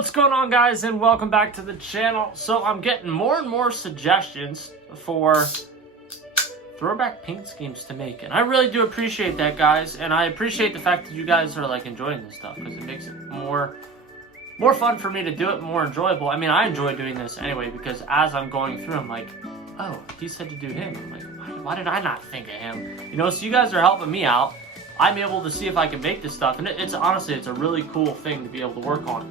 What's going on, guys, and welcome back to the channel. So I'm getting more and more suggestions for throwback paint schemes to make, and I really do appreciate that, guys. And I appreciate the fact that you guys are like enjoying this stuff, because it makes it more fun for me to do it, more enjoyable. I mean, I enjoy doing this anyway, because as I'm going through, I'm like, oh, he said to do him. I'm like, why did I not think of him? You know, so you guys are helping me out. I'm able to see if I can make this stuff, and it's honestly, it's a really cool thing to be able to work on.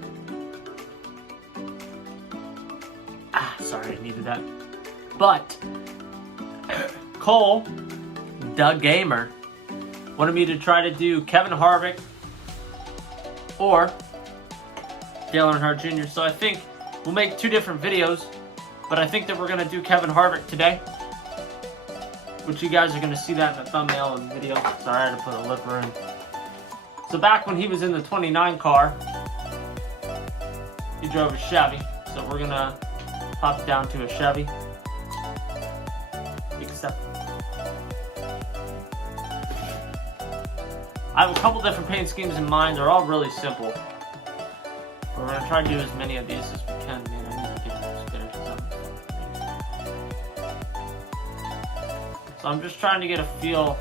Sorry, I needed that. But Cole, the gamer, wanted me to try to do Kevin Harvick or Dale Earnhardt Jr. So I think we'll make two different videos, but I think that we're going to do Kevin Harvick today, which you guys are going to see that in the thumbnail of the video. Sorry, I had to put a lipper in. So back when he was in the 29 car, he drove a Chevy. So we're going to pop it down to a Chevy. Except I have a couple different paint schemes in mind. They're all really simple. But we're going to try to do as many of these as we can. Man, I need to get this better. So I'm just trying to get a feel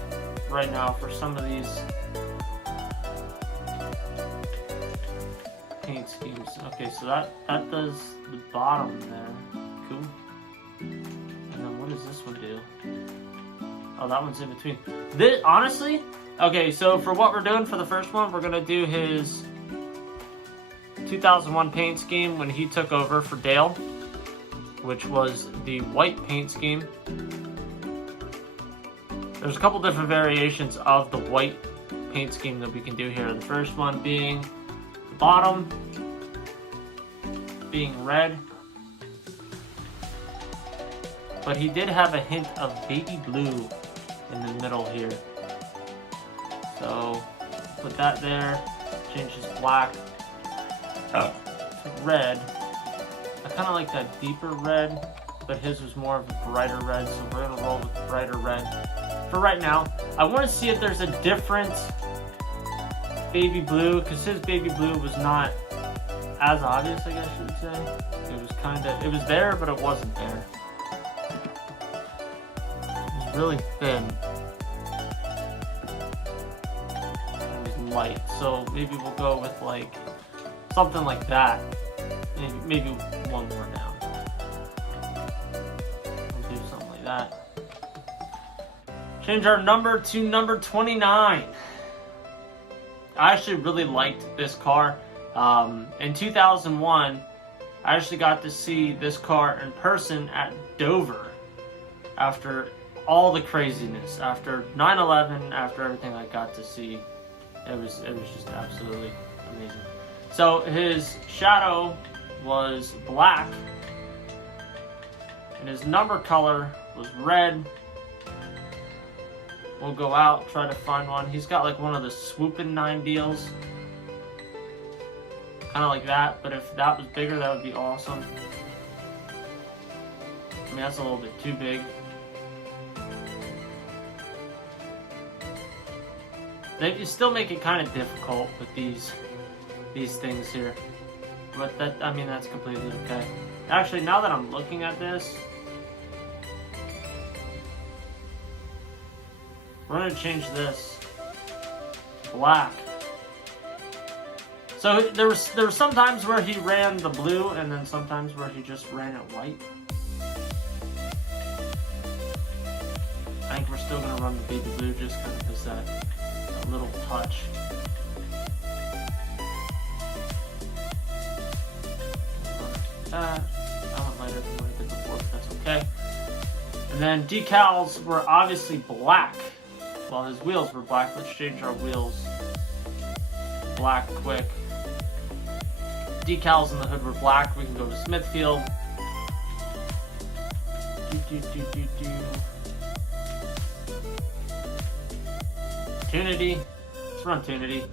right now for some of these paint schemes. Okay, so that does the bottom there. Cool. And then what does this one do? Oh, that one's in between. This, honestly, okay, so for what we're doing for the first one, we're gonna do his 2001 paint scheme when he took over for Dale, which was the white paint scheme. There's a couple different variations of the white paint scheme that we can do here. The first one being the bottom being red, but he did have a hint of baby blue in the middle here. So put that there, change his black to red. I kind of like that deeper red, but his was more of a brighter red, so we're gonna roll with the brighter red for right now. I want to see if there's a different baby blue, because his baby blue was not as obvious, I guess you would say. It was there, but it wasn't there. It was really thin. It was light, so maybe we'll go with like something like that. Maybe one more down. We'll do something like that. Change our number to number 29. I actually really liked this car. In 2001, I actually got to see this car in person at Dover after all the craziness, after 9/11, after everything I got to see. It was just absolutely amazing. So his shadow was black, and his number color was red. We'll go out, try to find one. He's got like one of the swooping 9 deals. Kind of like that, but if that was bigger, that would be awesome. I mean, that's a little bit too big. They still make it kind of difficult with these things here, but that, I mean, that's completely okay. Actually, now that I'm looking at this, we're gonna change this black. So there were some times where he ran the blue, and then sometimes where he just ran it white. I think we're still gonna run the baby blue just because that little touch. I went lighter than what I did before, but that's okay. And then decals were obviously black. Well, his wheels were black. Let's change our wheels black quick. Decals in the hood were black. We can go to Smithfield. Tunity. Let's run Tunity.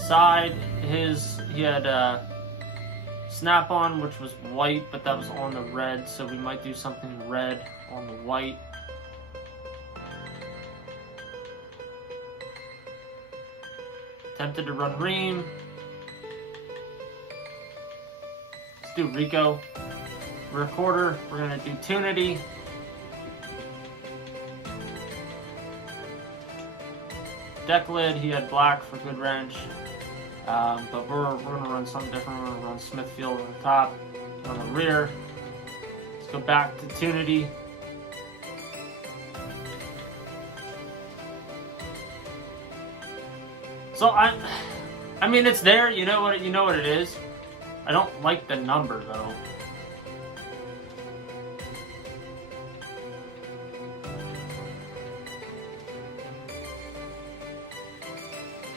Side, he had Snap-on, which was white, but that was on the red, so we might do something red on the white. Tempted to run Ream. do Rico. Recorder, we're going to do Tunity. Deck lid, he had black for good wrench. But we're going to run something different. We're going to run Smithfield on the top, on the rear. Let's go back to Tunity. So I mean, it's there. You know what it is. I don't like the number though.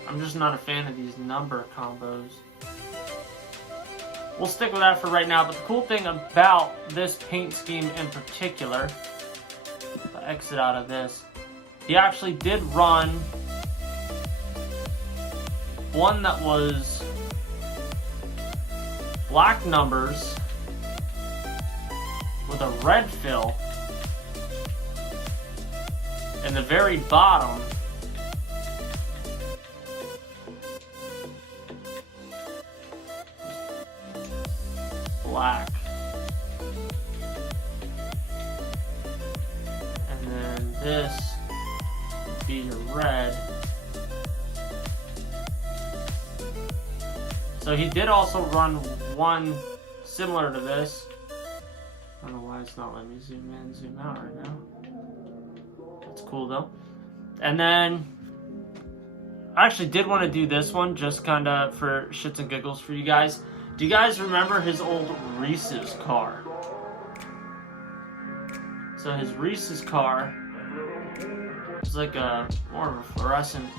I'm just not a fan of these number combos. We'll stick with that for right now, but the cool thing about this paint scheme in particular, if I exit out of this, he actually did run one that was black numbers with a red fill, and the very bottom black, and then this would be your red. So he did also run one similar to this. I don't know why it's not letting me zoom in, zoom out right now. That's cool though. And then I actually did want to do this one just kind of for shits and giggles for you guys. Do you guys remember his old Reese's car? So his Reese's car is like a more of a fluorescent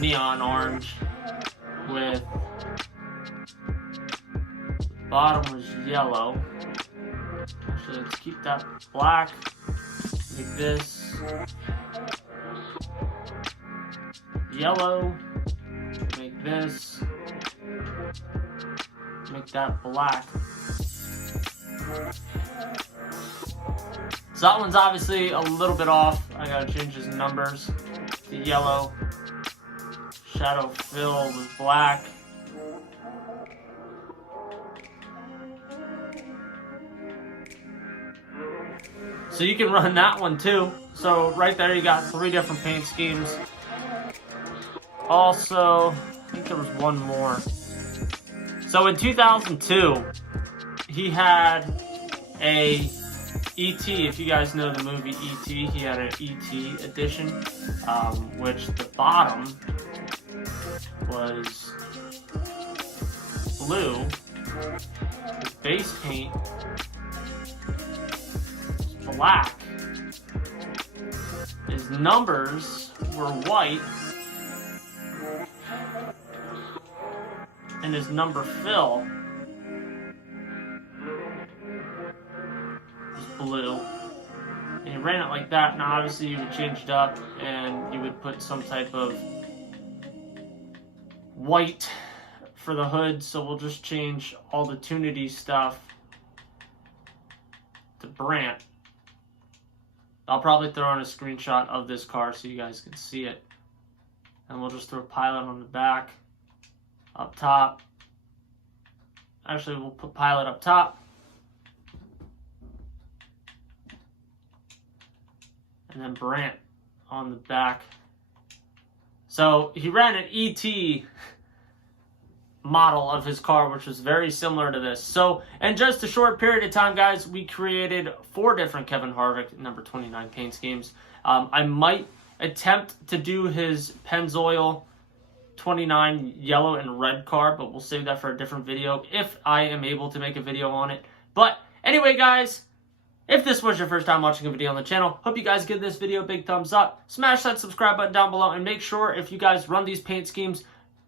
neon orange with the bottom was yellow. Actually, let's keep that black. Make this yellow. Make this. Make that black. So that one's obviously a little bit off. I gotta change his numbers to yellow. Shadow fill with black. So you can run that one too. So right there you got 3 different paint schemes. Also, I think there was one more. So in 2002, he had a E.T., if you guys know the movie E.T., he had an E.T. edition, which the bottom was blue, his base paint was black, his numbers were white, and his number fill was blue. And you ran it like that. Now obviously you would change it up and you would put some type of white for the hood. So we'll just change all the Tunity stuff to Brant. I'll probably throw in a screenshot of this car so you guys can see it. And we'll just throw Pilot on the back. Up top. Actually, we'll put Pilot up top. And then Brant on the back. So he ran an ET model of his car, which was very similar to this. So in just a short period of time, guys, we created 4 different Kevin Harvick number 29 paint schemes. I might attempt to do his Pennzoil 29 yellow and red car, but we'll save that for a different video if I am able to make a video on it. But anyway, guys, if this was your first time watching a video on the channel, hope you guys give this video a big thumbs up. Smash that subscribe button down below, and make sure if you guys run these paint schemes,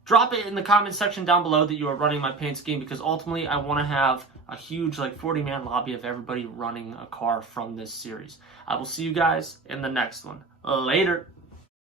drop it in the comment section down below that you are running my paint scheme, because ultimately I want to have a huge 40-man lobby of everybody running a car from this series. I will see you guys in the next one. Later.